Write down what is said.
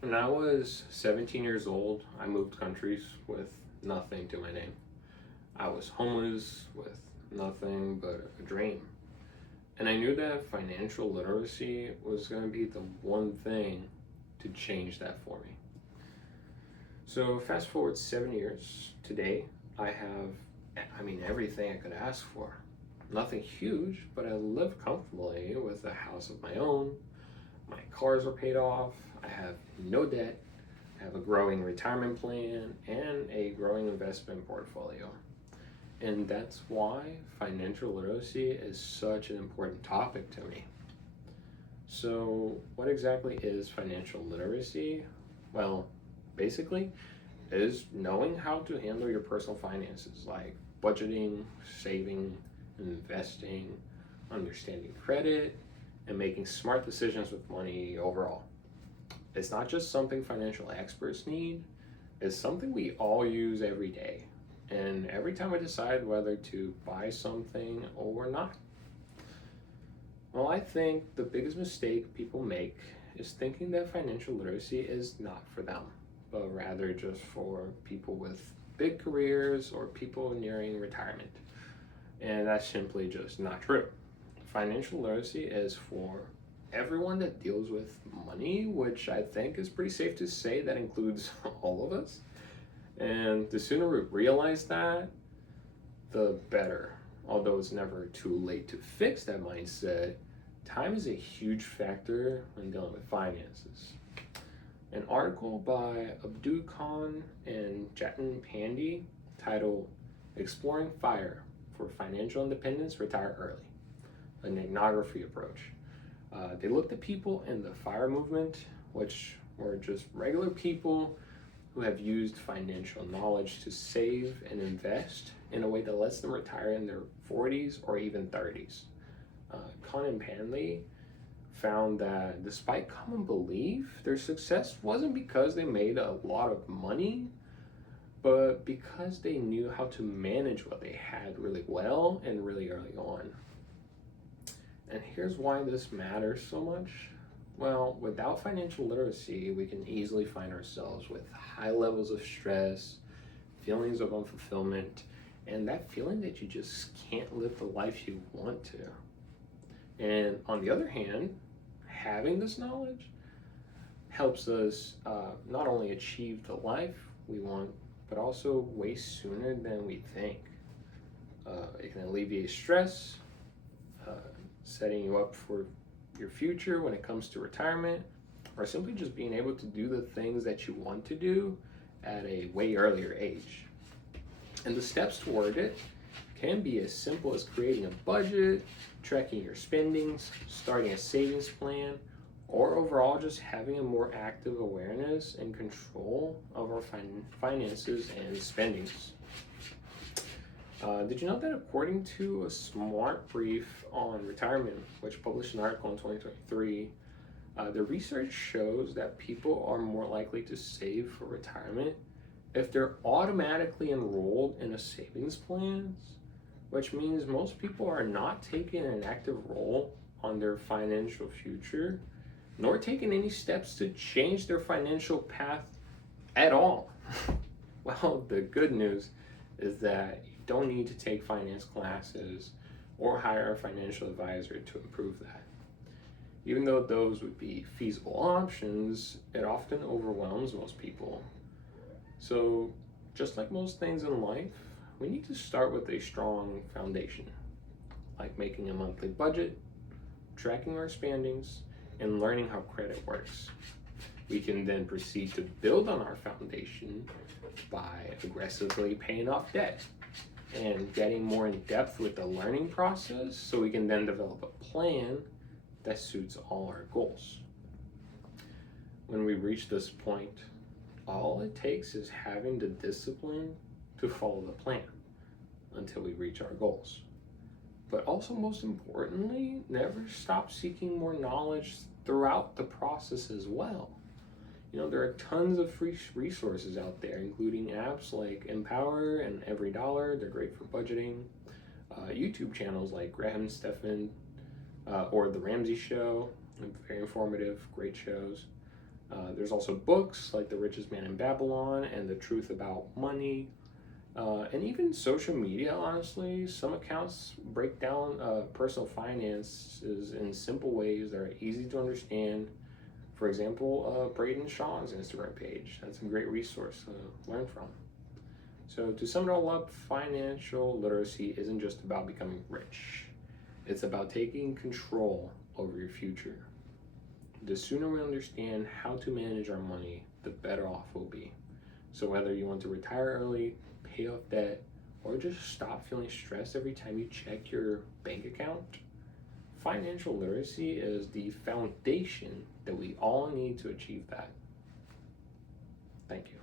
When I was 17 years old, I moved countries with nothing to my name. I was homeless with nothing but a dream. And I knew that financial literacy was going to be the one thing to change that for me. So, fast forward 7 years, today I have, everything I could ask for. Nothing huge, but I live comfortably with a house of my own. My cars are paid off. I have no debt. I have a growing retirement plan and a growing investment portfolio. And that's why financial literacy is such an important topic to me. So, what exactly is financial literacy? Well, basically, is knowing how to handle your personal finances, like budgeting, saving, investing, understanding credit, and making smart decisions with money overall. It's not just something financial experts need, it's something we all use every day. And every time I decide whether to buy something or not. Well, I think the biggest mistake people make is thinking that financial literacy is not for them, but rather just for people with big careers or people nearing retirement. And that's simply just not true. Financial literacy is for everyone that deals with money, which I think is pretty safe to say that includes all of us. And the sooner we realize that, the better. Although it's never too late to fix that mindset, time is a huge factor when dealing with finances. An article by Abdul Khan and Jatin Pandey titled Exploring FIRE for Financial Independence, Retire Early, an ethnography approach. They looked at people in the FIRE movement, which were just regular people who have used financial knowledge to save and invest in a way that lets them retire in their 40s or even 30s. Khan and Panley found that despite common belief, their success wasn't because they made a lot of money, but because they knew how to manage what they had really well and really early on. And here's why this matters so much. Well, without financial literacy, we can easily find ourselves with high levels of stress, feelings of unfulfillment, and that feeling that you just can't live the life you want to. And on the other hand, having this knowledge helps us not only achieve the life we want, but also way sooner than we think. It can alleviate stress, setting you up for your future when it comes to retirement, or simply just being able to do the things that you want to do at a way earlier age. And the steps toward it can be as simple as creating a budget, tracking your spendings, starting a savings plan, or overall just having a more active awareness and control of our finances and spendings. Did you know that according to a Smart Brief on Retirement, which published an article in 2023, the research shows that people are more likely to save for retirement if they're automatically enrolled in a savings plan, which means most people are not taking an active role on their financial future, nor taking any steps to change their financial path at all. Well, the good news is that you don't need to take finance classes or hire a financial advisor to improve that. Even though those would be feasible options, it often overwhelms most people. So, just like most things in life, we need to start with a strong foundation, like making a monthly budget, tracking our spendings, and learning how credit works. We can then proceed to build on our foundation by aggressively paying off debt and getting more in depth with the learning process so we can then develop a plan that suits all our goals. When we reach this point, all it takes is having the discipline to follow the plan until we reach our goals. But also, most importantly, never stop seeking more knowledge throughout the process as well. There are tons of free resources out there, including apps like Empower and Every Dollar. They're great for budgeting. YouTube channels like Graham Stephan or The Ramsey Show, very informative, great shows. There's also books like The Richest Man in Babylon and The Truth About Money. And even social media, honestly, some accounts break down personal finances in simple ways that are easy to understand. For example, Braden Shaw's Instagram page. That's a great resource to learn from. So, to sum it all up, financial literacy isn't just about becoming rich, it's about taking control over your future. The sooner we understand how to manage our money, the better off we'll be. So, whether you want to retire early, pay off debt, or just stop feeling stressed every time you check your bank account, financial literacy is the foundation that we all need to achieve that. Thank you.